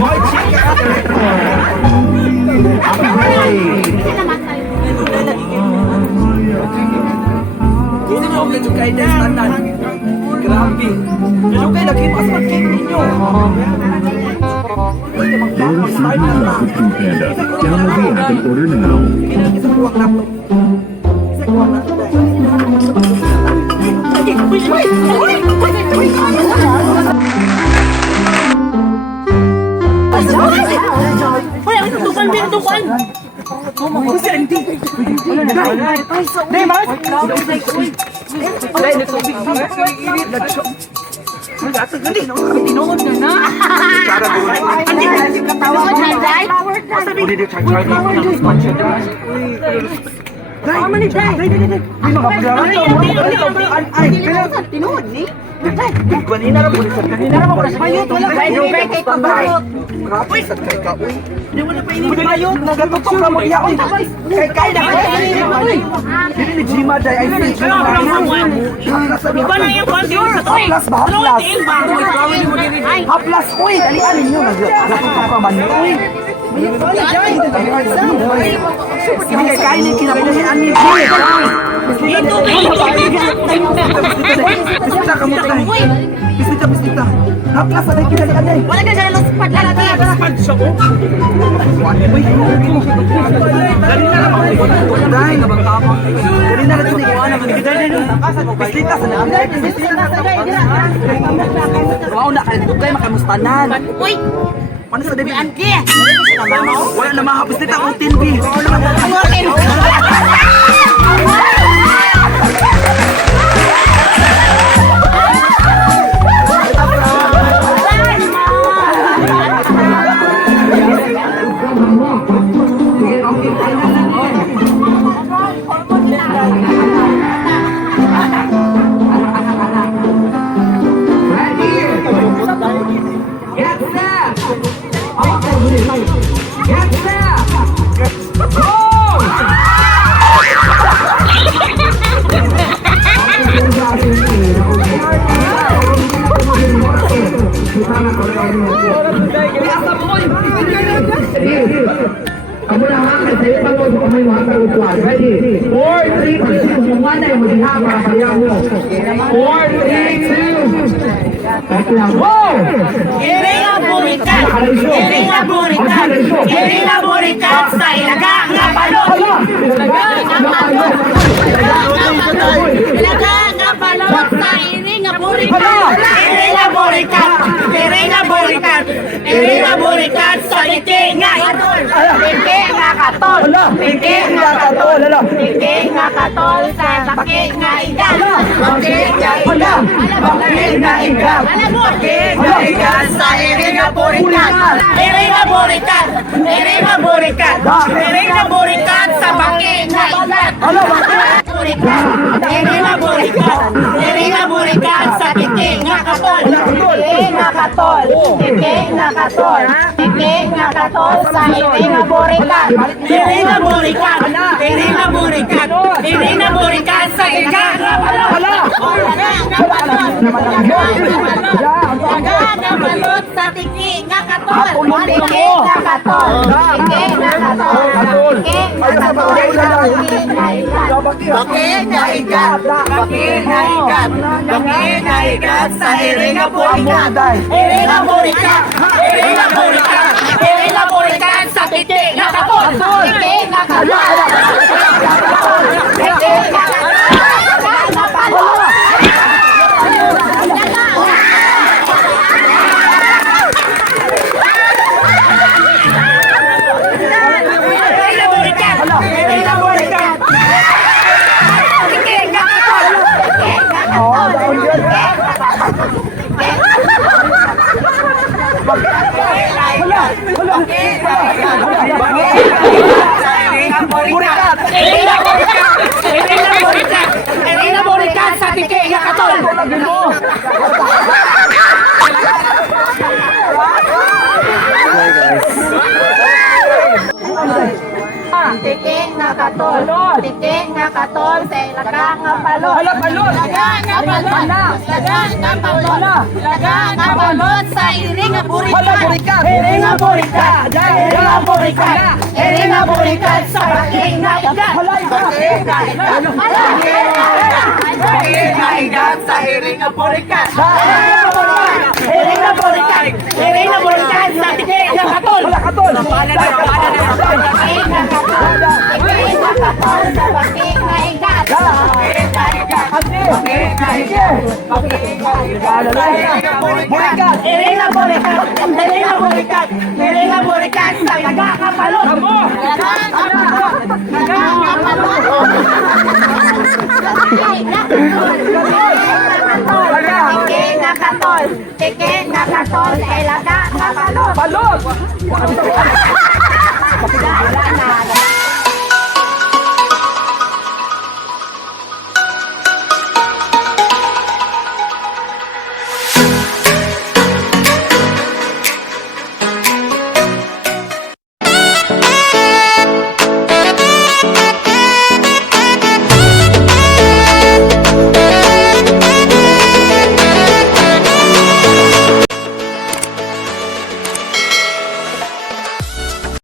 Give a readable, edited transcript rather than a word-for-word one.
Boy chicken. Gusto nyo medyo kayo na standard. Grabe. Medyo kayo lagi mas mag-cake ninyo. You're receiving a message from Panda. Download the app and order now. Isa kuwang laptop. Isa kuwang laptop. Hoy, ang tutukan, bin tutukan. Kanina na po. Kanina na po. Mayot, wala kayo. Grabe, sa kay ka. Uy, Hindi mo na pa inip mayot, nagatutok na mo iya. Uy, kay na po. Dili ni Jima dai ay si. Iba na yung consumer sa toy. Haplas ba? Haplas. Haplas, uy, dalian ninyo. Nagatutok ka man. Uy. Sige, kain ni kinabuhian ni Jima. Ito, Bisita ka mo tayo. Bisita. Haplas, aday kinalian ay. wala ka siya lang sa paglalaki. Dahil na bang tapang. Dali na natin ikuha na Bislita sa daan. Wow na kayo dito kayo makamustanan. Uy, Ano sa David? Anki. Wala na mga bislita ang tinbi. Kamu dah makan saya bangun untuk kamu makan ukuran ready. 4, 3, 2, semua ni mesti apa sayang mu. 4, 3, 2. Wow. Irina Burikat. Irina Burikat. Irina Burikat sa ilaga nga balot. Ilaga nga balot sa Irina Burikat. Irina Burikat. Irina Burikat. Irina Burikat sa liti nga katol. Liti nga katol. Liti nga katol. Liti nga katol sa bakit nga igan. Bakit nga igan. Bakit nga igan. Bakit nga igan sa Irina Burikat. Irina Burikat. Irina Burikat. Irina Burikat sa bakit nga igan. Burikat. Irina Burikat. Irina Burikat sa titi nga katol. Titi nga katol. Titi nga katol. Titi nga katol sa Irina Burikat. Irina Burikat. Irina Burikat. Irina Burikat sa ilaga nga balot. Ilaga nga balot sa titi nga katol. Titi nga katol. Titi nga katol. Titi nga katol. Bakit nga igat? Bakit nga igat? Bakit nga igat sa Irina Burikat? Irina Burikat! Irina Burikat! Irina Burikat sa titi nga katol! Titi nga katol! Titi nga katol! Irina Burikat sa titi nga katol! Titi nga katol! Titi nga katol, sa ilaga nga palot. Hala, balot. Ilaga nga balot. Ilaga nga balot. Ilaga nga balot sa iri nga burikat. Hala, burikat. Iri nga burikat. Iri nga burikat. Iri nga burikat sa baking nga igat. Hala, igat. Igat sa iri nga burikat. Iri nga burikat. Iri nga burikat sa tike nga katol. Hala, katol. Baking nga katol. Baking nga katol sa baking nga igat. Burikat. Iri nga burikat. Iri nga burikat. Iri nga burikat sa ilaga nga palot. Amo. Ilaga nga palot. Tike nga katol. Tike nga katol sa ilaga nga palot. Balot. Wala na.